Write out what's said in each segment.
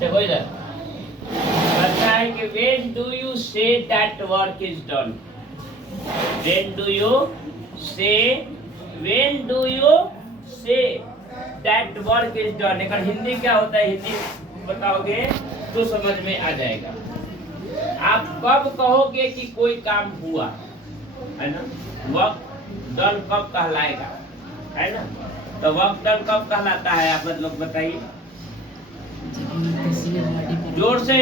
देखो इधर कहता है कि when do you say that work is done? When do you say that work is done? अगर हिंदी क्या होता है, हिंदी बताओगे तो समझ में आ जाएगा। आप कब कहोगे कि कोई काम हुआ, है ना? वर्क डन कब कहलाएगा, है ना? तो वर्क डन कब कहलाता है, आप मतलब बताइए जोर से।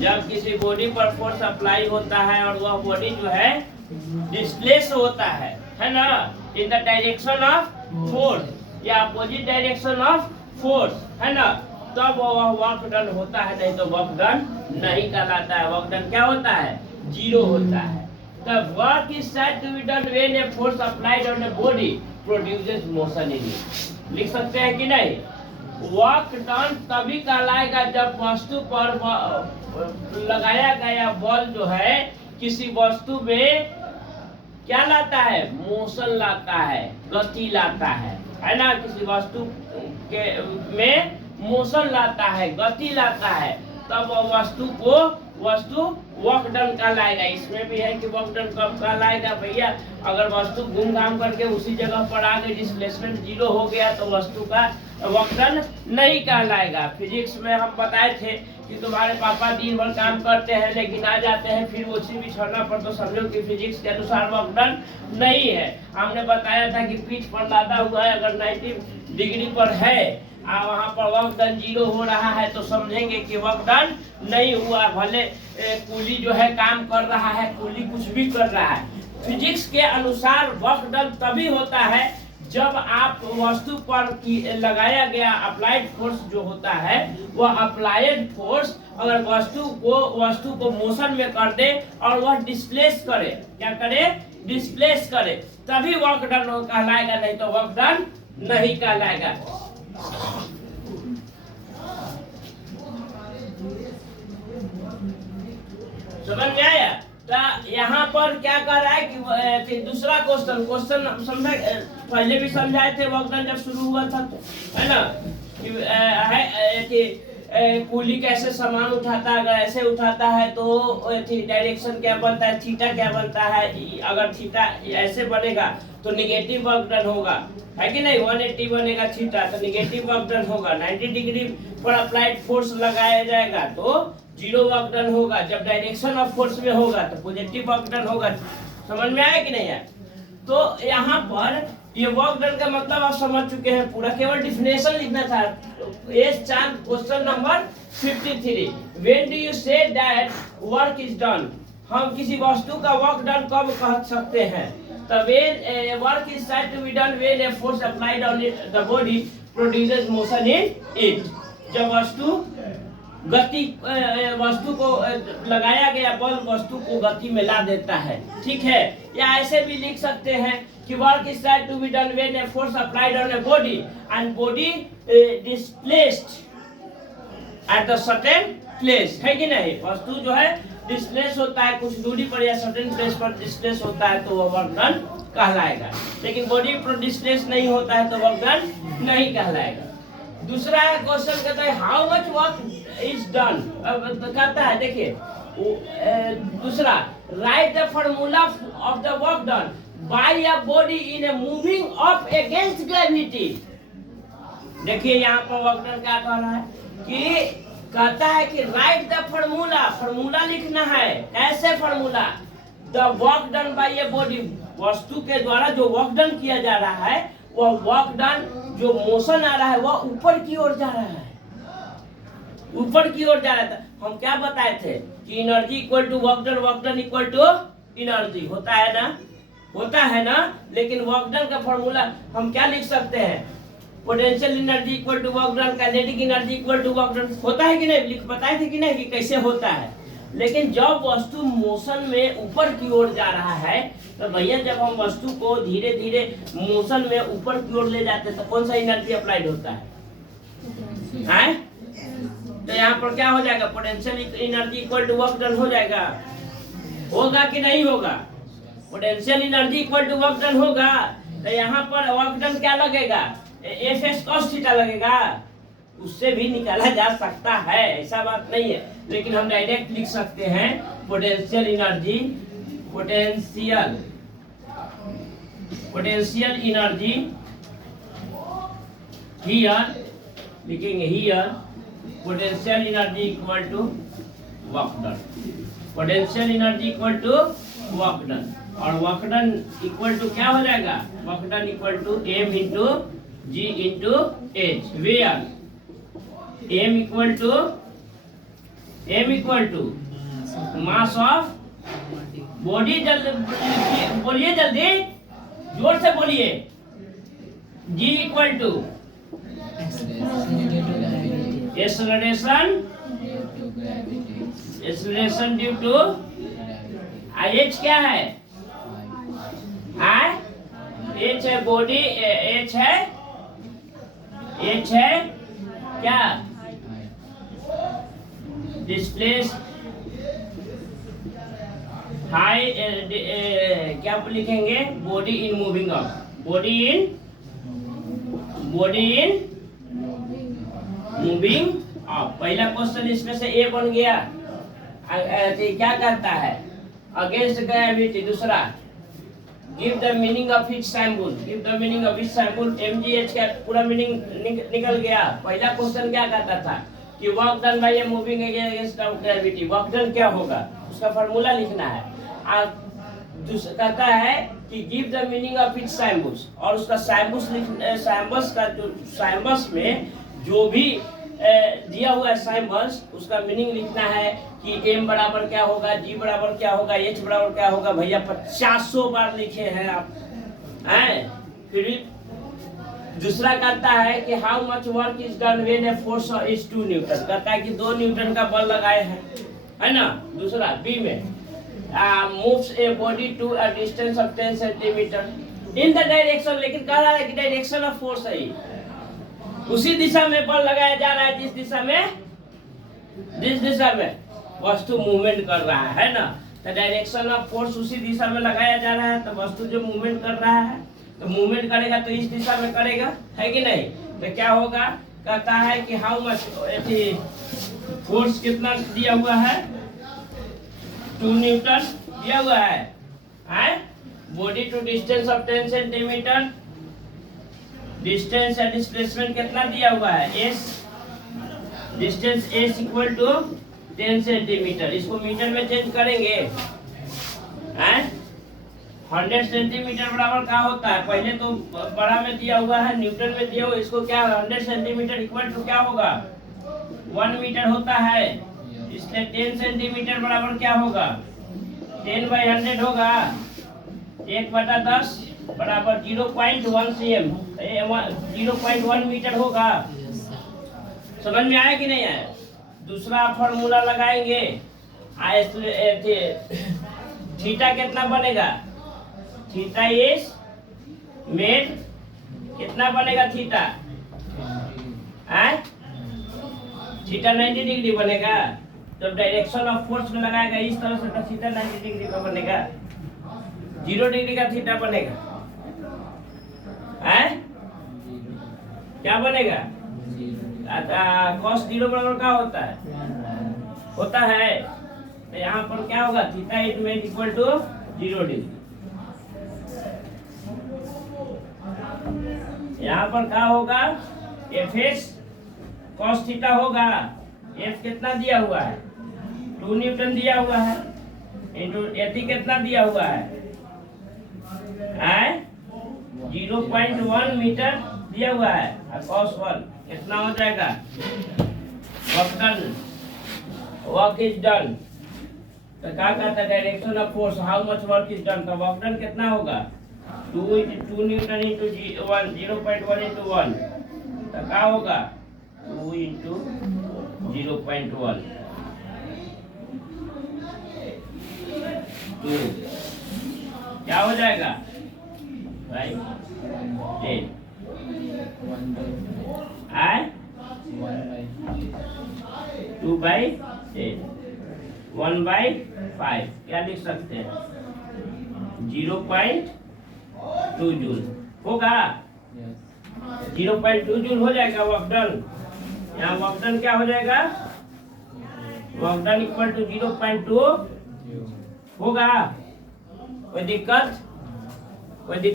जब किसी बॉडी पर फोर्स अप्लाई होता है और वह बॉडी जो है डिस्प्लेस होता है ना, in the direction of force या अपोजिट डायरेक्शन ऑफ फोर्स, है ना, तब वह वर्क डन होता है, नहीं तो वर्क डन नहीं कहलाता है। वर्क डन क्या होता है, जीरो होता है। The work is said to be done when a force applied on a body produces motion in it. लिख सकते हैं कि नहीं? वर्क डन तभी कहलाएगा जब वस्तु पर लगाया गया बल जो है किसी वस्तु में क्या लाता है, मोशन लाता है, गति लाता है ना? किसी वस्तु के में मोशन लाता है, गति लाता है, तब वह वस्तु वर्क डन कहलाएगा। इसमें भी है कि वर्क डन कब कहलाएगा भैया, अगर वस्तु घूम घाम करके उसी जगह पर आ गई, डिस्प्लेसमेंट जीरो हो गया, तो वस्तु का वर्क डन नहीं कहलाएगा। फिजिक्स में हम बताए थे कि तुम्हारे पापा दिन भर काम करते हैं लेकिन आ जाते हैं फिर उसी बिछौना पर, तो समझो कि फिजिक्स के अनुसार वर्क डन नहीं है। हमने बताया था कि पिच पर लादा हुआ है, अगर 90 डिग्री पर है वहाँ पर वर्क डन जीरो हो रहा है, तो समझेंगे कि वर्क डन नहीं हुआ। भले कूली जो है काम कर रहा है, कूली कुछ भी कर रहा है, फिजिक्स के अनुसार वर्क डन तभी होता है जब आप वस्तु पर लगाया गया अप्लाइड फोर्स जो होता है, वह अप्लाइड फोर्स अगर वस्तु को मोशन में कर दे और वह डिस्प्लेस करे, क्या करे, डिस्प्लेस करे, तभी वर्क डन कहलाएगा, नहीं तो वर्क डन नहीं कहलाएगा। समझ में आया? तो यहाँ पर क्या कर रहा है कि दूसरा क्वेश्चन समझा, पहले भी समझाए थे वर्क डन जब शुरू हुआ था, तो है ना, कि कूली कैसे सामान उठाता है, अगर ऐसे उठाता है तो डायरेक्शन क्या बनता है, थीटा क्या बनता है, अगर थीटा ऐसे बनेगा तो निगेटिव वर्क डन होगा, है कि नहीं? 180 बनेगा थीटा तो निगेटिव वर्क डन होगा। 90 डिग्री पर अप्लाइड फोर्स लगाया जाएगा तो जीरो वर्क डन होगा। जब डायरेक्शन ऑफ फोर्स में होगा तो पॉजिटिव वर्क डन होगा। समझ में आया कि नहीं आया? तो यहाँ पर ये वर्क डन का मतलब आप समझ चुके हैं पूरा, केवल डिफिनेशन लिखना था। Question number 53, when do you say that work is done? हम किसी वस्तु का वर्क डन कब कह सकते हैं? तो when work is said to be done when a force applied on it, the body produces motion in it. जब वस्तु को लगाया गया बल वस्तु को गति में ला देता है, ठीक है? या ऐसे भी लिख सकते हैं कि work is said to be done when a force applied on a body and body displaced at the certain place, है कि नहीं? वस्तु जो है डिस्प्लेस होता है कुछ दूरी पर या सर्टेन प्लेस पर डिस्प्लेस होता है तो वह वर्क डन कहलाएगा। लेकिन बॉडी पर डिस्प्लेस नहीं होता है तो वर्क डन नहीं कहलाएगा। दूसरा क्वेश्चन कहता है how much work is done. अब कहता है देखिए दूसरा, right the formula of the work done bye a body in a moving up against gravity. देखिए यहाँ पर वर्क डन क्या कह रहा है कि कहता है कि राइट द फॉर्मूला लिखना है। कैसे formula? The work done by a body, वस्तु के द्वारा जो वर्क डन किया जा रहा है वह वर्क डन जो मोशन आ रहा है वह ऊपर की ओर जा रहा है, ऊपर की ओर जा रहा था। हम क्या बताए थे कि energy equal to work done equal to energy होता है ना। लेकिन वर्क डन का फॉर्मूला हम क्या लिख सकते हैं? Potential energy equal to work done, kinetic energy equal to work done, होता है कि नहीं? बताए थे कि नहीं कि कैसे होता है। लेकिन जब वस्तु मोशन में ऊपर की ओर जा रहा है तो भैया जब हम वस्तु को धीरे धीरे मोशन में ऊपर की ओर ले जाते हैं तो कौन सा एनर्जी अप्लाइड होता है? तो यहाँ पर क्या हो जाएगा? Potential energy equal to work done हो जाएगा। होगा कि नहीं होगा? Potential energy equal to work done होगा। तो यहाँ पर वर्क डन क्या लगेगा, एफ एस कॉस थीटा लगेगा, उससे भी निकाला जा सकता है, ऐसा बात नहीं है। लेकिन हम डायरेक्ट लिख सकते हैं potential energy, potential energy here, लिखेंगे here potential energy equal to work done, potential energy equal to work done, और वर्क डन इक्वल टू क्या हो जाएगा, work done equal to M into G into H, where M equal to mass of body, जल्दी बोलिए, जल्दी जोर से बोलिए, G equal to acceleration due to I, H क्या है, आई एच है बॉडी, एच है क्या, डिस्प्लेस हाई, क्या लिखेंगे, body in moving up, body in moving up. पहला क्वेश्चन इसमें से ए बन गया, क्या करता है, अगेंस्ट ग्रेविटी। दूसरा, give the meaning of etch sample, give the meaning of etch sample, MGH का पूरा मीनिंग निकल गया। पहला क्वेश्चन क्या कहता था कि work done by a moving against gravity, work done क्या होगा, उसका फार्मूला लिखना है। कहता है कि give the meaning of each symbols, और उसका सैम्बल्स का जो सैम्बल्स में जो भी दिया हुआ है सैम्बल्स, उसका मीनिंग लिखना है कि m बराबर क्या होगा, g बराबर क्या होगा, h बराबर क्या होगा। भैया 50 बार लिखे हैं आप, हैं। फिर दूसरा कहता है कि how much work is done when a force is 2 Newton, कहता है कि 2 न्यूटन का बल लगाए हैं, है ना। दूसरा बी में moves a body to a distance of 10 centimetre in the direction, लेकिन कह रहा है कि डायरेक्शन ऑफ फोर्स है, उसी दिशा में बल लगाया जा रहा है जिस दिशा में वस्तु मूवमेंट कर रहा है ना। तो डायरेक्शन ऑफ फोर्स उसी दिशा में लगाया जा रहा है, तो वस्तु जो मूवमेंट कर रहा है तो मूवमेंट करेगा तो इस दिशा में करेगा, है कि नहीं। तो क्या होगा, कहता है कि हाउ मच फोर्स कितना दिया हुआ है, 2 न्यूटन दिया हुआ है, body to distance of 10 centimetre, distance या डिस्प्लेसमेंट कितना दिया हुआ है, s, distance s equal to 10 centimetre. इसको मीटर में चेंज करेंगे, 100 सेंटीमीटर बराबर क्या होता है, पहले तो बड़ा में दिया हुआ है, न्यूटन में दिया हुआ, इसको क्या 100 सेंटीमीटर इक्वल टू क्या होगा, 1 मीटर होता है। इसलिए 10 सेंटीमीटर बराबर क्या होगा, 10/100 होगा, 1/10 बराबर 0.1 cm, 0.1 मीटर होगा। समझ में आया कि नहीं आया। दूसरा फॉर्मूला लगाएंगे, थीटा कितना बनेगा, थीटा इज मेड, कितना बनेगा थीटा, थीटा 90 डिग्री बनेगा। जब डायरेक्शन ऑफ फोर्स में लगाएगा इस तरह से, तो थीटा 90 डिग्री का बनेगा, 0 डिग्री का थीटा बनेगा, क्या बनेगा, cos 0 बराबर क्या होता है, तो यहाँ पर क्या होगा, theta is made equal to 0 degree. यहाँ पर क्या होगा, एफ एस cos थीटा होगा, एफ कितना दिया हुआ है, 2 न्यूटन दिया हुआ है, इंटू एटी कितना दिया हुआ है, 0.1 मीटर दिया हुआ है, और cos 1 कितना हो जाएगा, वर्क इज डन। तो क्या कहता है, direction of force, how much work is done, तो वर्क डन कितना होगा, 2 न्यूटन इंटू 1, 0.1 इंटू 1, तो क्या होगा, 2 इंटू 0.1, 2 क्या हो जाएगा भाई, 10 2/10, 1/5 क्या लिख सकते हैं, 0.2 जूल। होगा 0.2 जूल हो जाएगा वर्क डन। यहाँ वर्क डन क्या हो जाएगा, वर्क डन इक्वल टू 0.2 होगा। कोई दिक्कत? कोई दिक्कत